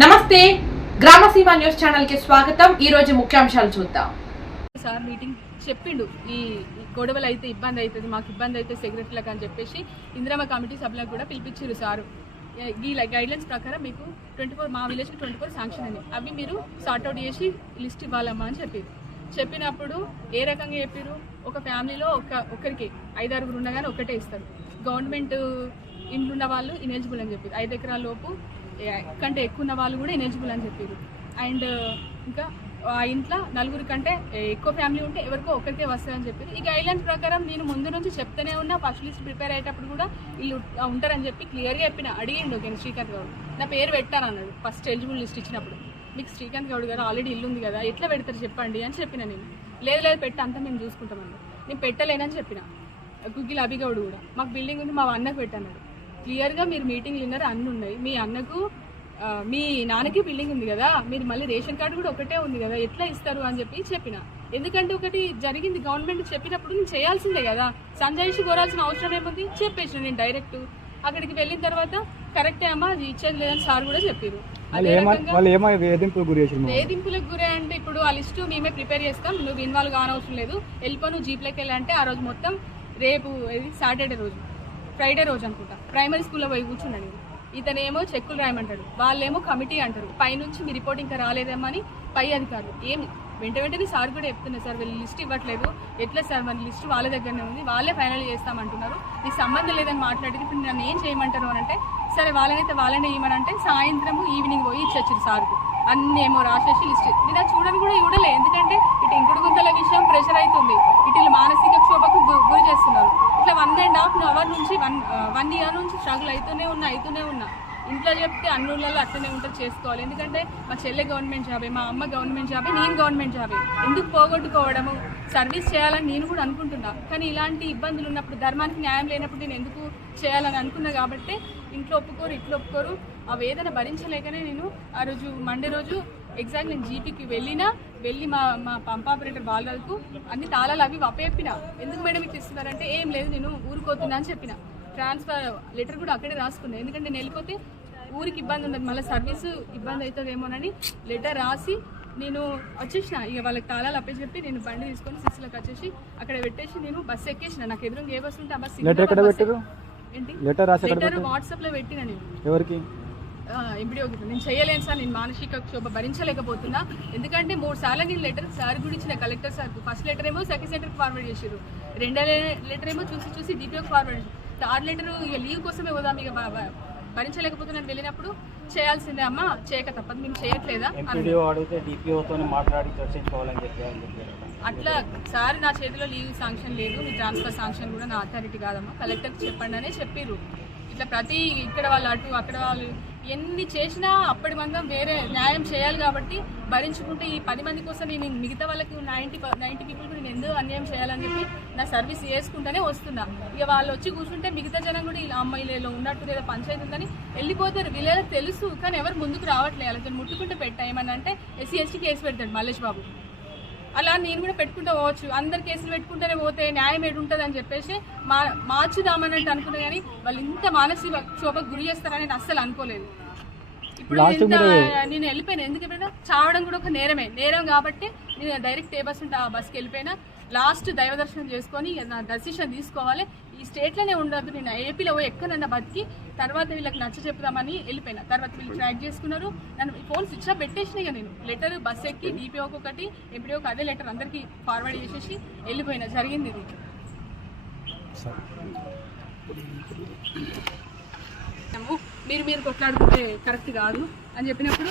నమస్తే గ్రామసీమ న్యూస్ ఛానల్కి స్వాగతం. ఈ రోజు ముఖ్యాంశాలు చూద్దాం. సార్ మీటింగ్ చెప్పిండు. ఈ గొడవలు అయితే ఇబ్బంది అవుతుంది మాకు ఇబ్బంది అయితే సెక్రటరీలకు అని చెప్పేసి ఇందిరామ కమిటీ సభ్యులకు కూడా పిలిపించారు సారు. ఈ గైడ్లైన్స్ ప్రకారం మీకు ట్వంటీ ఫోర్ మా విలేజ్కి ట్వంటీ ఫోర్ శాంక్షన్ అని. అవి మీరు సార్ట్అవుట్ చేసి లిస్ట్ ఇవ్వాలమ్మా అని చెప్పారు. చెప్పినప్పుడు ఏ రకంగా చెప్పారు? ఒక ఫ్యామిలీలో ఒక ఒకరికి ఐదారుగురు ఉన్నా కానీ ఒకటే ఇస్తారు. గవర్నమెంట్ ఇంట్లో ఉన్న వాళ్ళు ఇనెలిజిబుల్ అని చెప్పారు. ఐదు ఎకరాల లోపు కంటే ఎక్కువ ఉన్న వాళ్ళు కూడా ఇనెలిజిబుల్ అని చెప్పారు అండ్ uh, ఇంకా ఆ ఇంట్లో నలుగురి కంటే ఎక్కువ ఫ్యామిలీ ఉంటే ఎవరికో ఒకరికే వస్తాయని చెప్పారు ఈ గైడ్లైన్స్ ప్రకారం నేను ముందు నుంచి చెప్తూనే ఉన్నా ఫస్ట్ లిస్ట్ ప్రిపేర్ అయ్యేటప్పుడు కూడా వీళ్ళు ఉంటారని చెప్పి క్లియర్గా చెప్పిన. అడిగిండు ఓకే శ్రీకాంత్ గౌడ్? నా పేరు పెట్టారు అన్నాడు ఫస్ట్ ఎలిజిబుల్ లిస్ట్ ఇచ్చినప్పుడు. మీకు శ్రీకాంత్ గౌడ్ గారు ఆల్రెడీ ఇల్లు ఉంది కదా ఎట్లా పెడతారు చెప్పండి అని చెప్పిన నేను. లేదు లేదు పెట్టి అంతా మేము చూసుకుంటామన్నాడు నేను పెట్టలేనని చెప్పిన. గుగ్గిల అభిగౌడ్ కూడా. మాకు బిల్డింగ్ ఉంది మా అన్నకు పెట్టన్నాడు క్లియర్గా మీరు మీటింగ్లు విన్నారు అన్నీ ఉన్నాయి. మీ అన్నకు మీ నాన్నకి బిల్డింగ్ ఉంది కదా మీరు మళ్ళీ రేషన్ కార్డు కూడా ఒకటే ఉంది కదా ఎట్లా ఇస్తారు అని చెప్పి చెప్పిన. ఎందుకంటే ఒకటి జరిగింది గవర్నమెంట్ చెప్పినప్పుడు నేను చేయాల్సిందే కదా. సంజాయిషి కోరాల్సిన అవసరం ఏముంది? చెప్పేసిన నేను డైరెక్ట్. అక్కడికి వెళ్ళిన తర్వాత కరెక్టే అమ్మా అది ఇచ్చేది లేదని సార్ కూడా చెప్పారు. వేధింపులకు గురే అంటే ఇప్పుడు ఆ లిస్టు మేమే ప్రిపేర్ చేస్తాం నువ్వు ఇన్వాల్వ్ కానవసరం లేదు. వెళ్ళిపో నువ్వు జీప్లోకి వెళ్ళాలంటే ఆ రోజు మొత్తం రేపు సాటర్డే రోజు. ఫ్రైడే రోజు అనుకుంటా. ప్రైమరీ స్కూల్లో పోయి కూర్చున్నాను ఇతనేమో చెక్కులు రాయమంటాడు. వాళ్ళేమో కమిటీ అంటారు. పైనుంచి మీ రిపోర్ట్ ఇంకా రాలేదేమో అని పై అధికారులు. ఏమి? వెంట వెంటనే సార్ కూడా చెప్తున్నారు సార్ వీళ్ళు లిస్ట్ ఇవ్వట్లేదు. ఎట్లా సార్? మన లిస్ట్ వాళ్ళ దగ్గరనే ఉంది. వాళ్ళే ఫైనల్ చేస్తామంటున్నారు. నీకు సంబంధం లేదని మాట్లాడేది ఇప్పుడు నన్ను ఏం చేయమంటారు? అని అంటే సరే వాళ్ళనైతే వాళ్ళనే ఇవ్వమంటే సాయంత్రము ఈవినింగ్ పోయి ఇచ్చొచ్చారు సార్కు. అన్నీ ఏమో రాసేసి లిస్ట్ నేను చూడని కూడా చూడలే ఎందుకంటే ఇటు ఇంకుడు గుంతల విషయం ప్రెషర్ అవుతుంది ఇటు వీళ్ళు మానసిక క్షోభకు గు- గురి చేస్తున్నారు ఇట్లా వన్ అండ్ హాఫ్ అవర్ నుంచి వన్ వన్ ఇయర్ నుంచి స్ట్రగుల్ అవుతూనే ఉన్నా అవుతూనే ఉన్నా. ఇంట్లో చెప్తే అన్ని ఊళ్ళల్లో అట్లనే ఉంటుంది చేసుకోవాలి. ఎందుకంటే మా చెల్లె గవర్నమెంట్ జాబే మా అమ్మ గవర్నమెంట్ జాబే నేను గవర్నమెంట్ జాబే. ఎందుకు పోగొట్టుకోవడము? సర్వీస్ చేయాలని నేను కూడా అనుకుంటున్నా. కానీ ఇలాంటి ఇబ్బందులు ఉన్నప్పుడు ధర్మానికి న్యాయం లేనప్పుడు నేను ఎందుకు చేయాలని అనుకున్నా కాబట్టి ఇంట్లో ఒప్పుకోరు ఇట్లా ఒప్పుకోరు. ఆ వేదన భరించలేకనే నేను ఆ రోజు మండే రోజు ఎగ్జాక్ట్ నేను జీపీకి వెళ్ళినా వెళ్ళి మా మా పంప్ ఆపరేటర్ బాలరాజుకు అన్ని తాళాలు అవి అప్పచెప్పిన ఎందుకు మేడం ఇట్లా ఇస్తున్నారంటే ఏం లేదు నేను ఊరుకోతున్నా అని చెప్పిన. ట్రాన్స్ఫర్ లెటర్ కూడా అక్కడే రాసుకున్నా. ఎందుకంటే నేను వెళ్ళిపోతే ఊరికి ఇబ్బంది ఉండదు. మళ్ళీ సర్వీస్ ఇబ్బంది అవుతుందేమోనని లెటర్ రాసి నేను వచ్చేసిన. ఇక వాళ్ళకి తాళాలు అప్పచెప్పి నేను బండి తీసుకొని సిక్స్లకు వచ్చేసి అక్కడ పెట్టేసి నేను బస్సు ఎక్కేసిన. నాకు ఎదురుగా ఏ బస్సు ఉంటే ఆ బస్సు ఏంటి? లెటర్ లెటర్ వాట్సాప్లో పెట్టిన నేను. ఎవరికి? ఎంపీడీ నేను చేయలేను సార్. నేను మానసిక క్షోభ భరించలేకపోతున్నా. ఎందుకంటే మూడు సార్లు నేను లెటర్ సార్ కూడా ఇచ్చిన కలెక్టర్ సార్ ఫస్ట్ లెటర్ ఏమో సెకండ్ సెంటర్కి ఫార్వర్డ్ చేసారు రెండో లెటర్ ఏమో చూసి చూసి డిపిఓకి ఫార్వర్డ్ చేశారు థర్డ్ లెటర్ ఇక లీవ్ కోసమే పోదాం ఇక బ- భరించలేకపోతున్నాను వెళ్ళినప్పుడు చేయాల్సిందే అమ్మా చేయక తప్పదు మేము చేయట్లేదా? చెప్పారు అట్లా సార్ నా చేతిలో లీవ్ శాంక్షన్ లేదు మీ ట్రాన్స్ఫర్ శాంక్షన్ కూడా నా అథారిటీ కాదమ్మా. కలెక్టర్కి చెప్పండి అనే చెప్పిర్రు. ఇట్లా ప్రతి ఇక్కడ వాళ్ళు అటు అక్కడ వాళ్ళు ఎన్ని చేసినా అప్పటి మందం వేరే న్యాయం చేయాలి కాబట్టి భరించుకుంటే ఈ పది మంది కోసం నేను మిగతా వాళ్ళకి నైంటీ నైంటీ పీపుల్ నేను ఎందుకు అన్యాయం చేయాలని చెప్పి నా సర్వీస్ చేసుకుంటూనే వస్తున్నా. ఇక వాళ్ళు వచ్చి కూర్చుంటే మిగతా జనం కూడా ఇలా అమ్మాయిలలో ఉన్నట్టు లేదా పంచాయతీ ఉందని వెళ్ళిపోతారు. వీళ్ళకి తెలుసు కానీ ఎవరు ముందుకు రావట్లేదు. వాళ్ళకి ముట్టుకుంటే పెట్టా అంటే ఎస్సీ ఎస్టీ కేసు పెడతాడు మల్లేష్ బాబు. అలా నేను కూడా పెట్టుకుంటూ పోవచ్చు. అందరు కేసులు పెట్టుకుంటేనే పోతే న్యాయం ఏడు ఉంటుంది అని చెప్పేసి మా మార్చుదామన్నట్టు అనుకున్నా కానీ వాళ్ళు ఇంత మానసిక క్షోభకు గురి చేస్తారని నేను అస్సలు అనుకోలేదు. ఇప్పుడు నేను వెళ్ళిపోయాను ఎందుకు చావడం కూడా ఒక నేరమే. నేరం కాబట్టి నేను డైరెక్ట్ ఏ బస్ ఉంటే ఆ బస్కి వెళ్ళిపోయినా. లాస్ట్ దైవ దర్శనం చేసుకొని నా డెసిషన్ తీసుకోవాలి. ఈ స్టేట్లోనే ఉండదు నేను ఏపీలో ఎక్కడన్నా బతికి తర్వాత వీళ్ళకి నచ్చ చెప్దామని వెళ్ళిపోయినా. తర్వాత వీళ్ళు ట్రాక్ చేసుకున్నారు. నన్ను ఫోన్ స్విచ్ ఆఫ్ పెట్టేసిన ఇక నేను. లెటర్ బస్ ఎక్కి డిపిఓకి ఒకటి ఎంపీడీఓకి అదే లెటర్ అందరికీ ఫార్వర్డ్ చేసేసి వెళ్ళిపోయినా. జరిగింది ఇది. మీరు మీరు కొట్లాడుకుంటే కరెక్ట్ కాదు అని చెప్పినప్పుడు